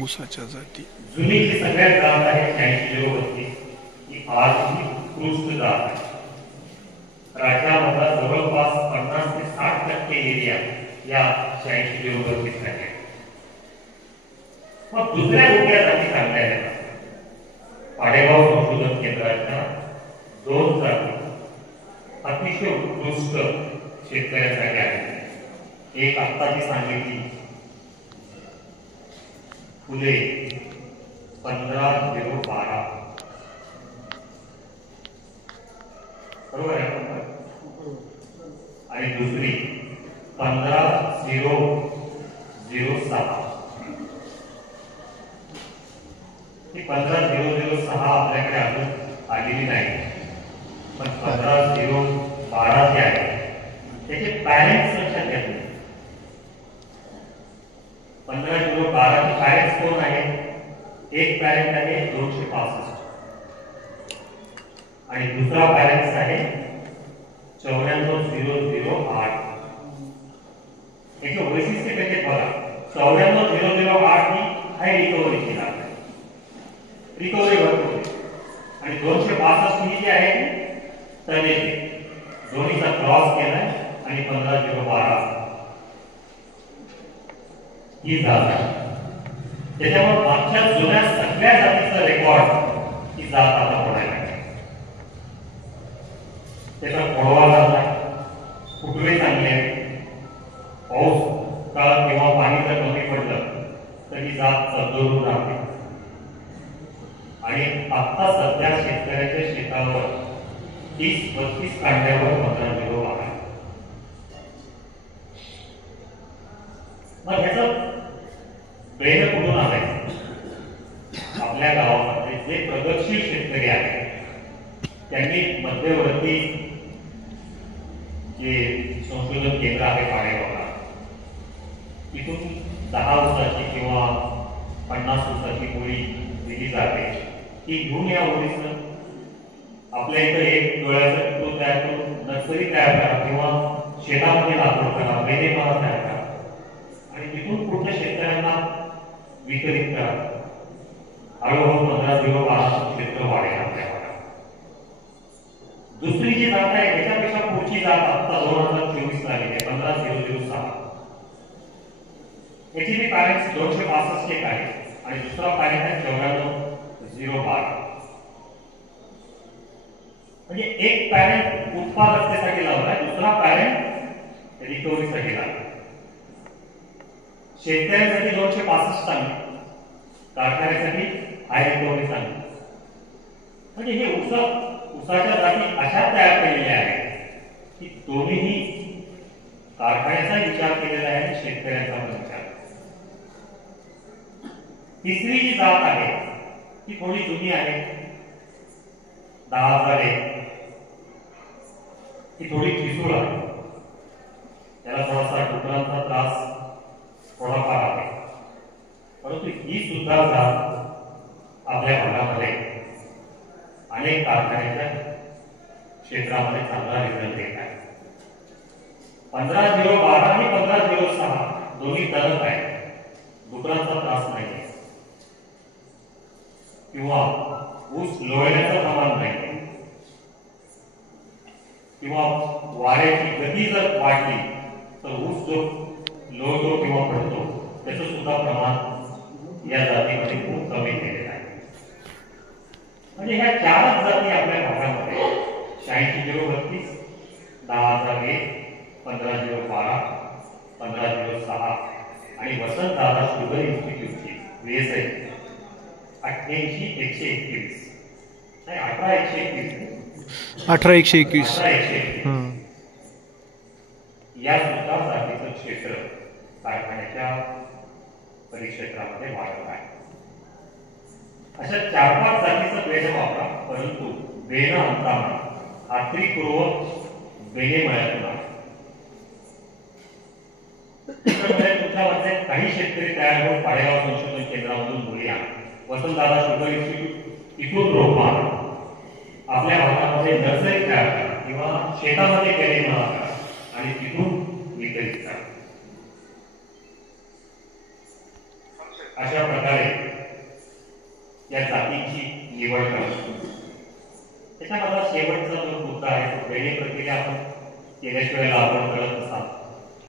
ऊसाच्या जाती जुनी जी सगळ्यात जात आहे 86-032 ही आज ही उत्कृष्ट जात आहे. राज्यामधला जवळपास 50 ते 60% एरिया या 86-032 आहे. मग दुसऱ्या कुठल्या जाती चांगल्या आहेत? पाडेगाव संशोधन केंद्राच्या 2 जाती अतिशय उत्कृष्ट शेतकऱ्यांसाठी आहेत. एक आत्ताची सांगितली फुले 15-012 बरोबर आहे आणि दुसरी 15-006 ही 15-006 आपल्याकडे अजून आलेली नाही, पण 15-012 जे आहे त्याचे पॅरेंट्स लक्षात घ्या. 15-012 चे पॅरेंट्स कोण आहेत? एक पॅरेंट आहे 265 आणि दुसरा पॅरेंट्स आहे 94-008. याचे वैशिष्ट्य कसे बघा. 94-008 ही हाय रिकव्हरीची जात आहे, रिकव्हरी भरपूर आहे. आणि 265 ही जी आहे तनेची, दोन्हीचा क्रॉस केलाय आणि 15-012 ही जात आहे. त्याच्यामुळे मागच्या जुन्या सगळ्या जातीचा रेकॉर्ड ही जात आता पडायला लागली. त्याचा खोडवा चांगला, फुटवे चांगले आहेत, पाऊस काळ किंवा पाणी जर कमी पडलं तर ही जात चढदोडून राहते. आणि आता सध्या शेतकऱ्याच्या शेतावर 30-32 कांड्यावर 15-0 आहे. मग ह्याचं बेन कुठून आलाय? आपल्या गावामध्ये जे प्रगतशील शेतकरी आहेत त्यांनी मध्यवर्ती जे संशोधन केंद्र आहे पाडेगावला, तिथून 10 ऊसाची किंवा 50 ऊसाची गोळी दिली जाते. ती घेऊन या ओळीचं आपल्या इथं एक डोळ्याचा तो तयार करून नर्सरी तयार करा किंवा शेतामध्ये लागवड करा, बेनेमाळा तयार करा आणि तिथून पुढच्या शेतकऱ्यांना वितरित करा. हळूहळू 15-012 क्षेत्र वाढेल आपल्याला. दुसरी जी जात आहे त्याच्यापेक्षा पुढची जात आता 2024 ला आलेली आहे 15-006. याची मी पॅरेंट्स 265 आहे आणि दुसरा पॅरेंट आहे 94-012. म्हणजे एक पॅरेंट उत्पादकतेसाठी लावलाय, दुसरा पॅरेंट रिकव्हरीसाठी लावलाय. शेतकऱ्यांसाठी 265 चांगली, कारखान्यासाठी हाय रिकव्हरी चांगली. म्हणजे हे ऊसाच्या जाती अशा तयार केलेल्या आहेत की दोन्हीही कारखान्याचा विचार केलेला आहे आणि शेतकऱ्यांचा विचार. तिसरी जी जात आहे ती थोडी जुनी आहे, 10,001. ती थोडी ठिसूळ आहे, त्याला थोडासा डुकरांचा त्रास थोडाफार आहे. परंतु ही सुद्धा जात आपल्या भागामध्ये अनेक कारखान्याच्या क्षेत्रामध्ये चांगला रिझल्ट देत आहे. 15-012 आणि 15-006 दोन्ही तलक आहेत, डुकरांचा त्रास नाही किंवा ऊस लोळण्याचं प्रमाण नाही किंवा वाऱ्याची गती जर वाढली तर ऊस जो लोळतो किंवा पडतो त्याचं सुद्धा प्रमाण या जातीमध्ये खूप कमी केलेलं आहे. म्हणजे ह्या 4 जाती आपल्या भागामध्ये 86-032, 10,001, 15-012, 15-006 आणि वसंतदादा शुगर इन्स्टिट्यूटची VSI 88-121 नाही 18-121 या सुद्धा जातीचं क्षेत्र कारखान्याच्या परिक्षेत्रामध्ये वाढत आहे. अशा 4-5 जातीचं बेन वापरा, परंतु बेन आणताना खात्रीपूर्वक बेने मिळत तुमच्यामध्ये काही शेतकरी तयार होऊन पाडेगाव संशोधन केंद्रामधून मुली आणा, वसंतदादा शुगर इन्स्टिट्यूट इथून रोपा आपल्या भागामध्ये नर्सरी तयार करा किंवा शेतामध्ये बेने करा आणि तिथून वितरित करा. अशा प्रकारे या जातींची निवड करा. त्याच्यामध्ये शेवटचा जो मुद्दा आहे तो दैनिक प्रक्रिया आपण केल्याशिवाय आपण कळत नसाल.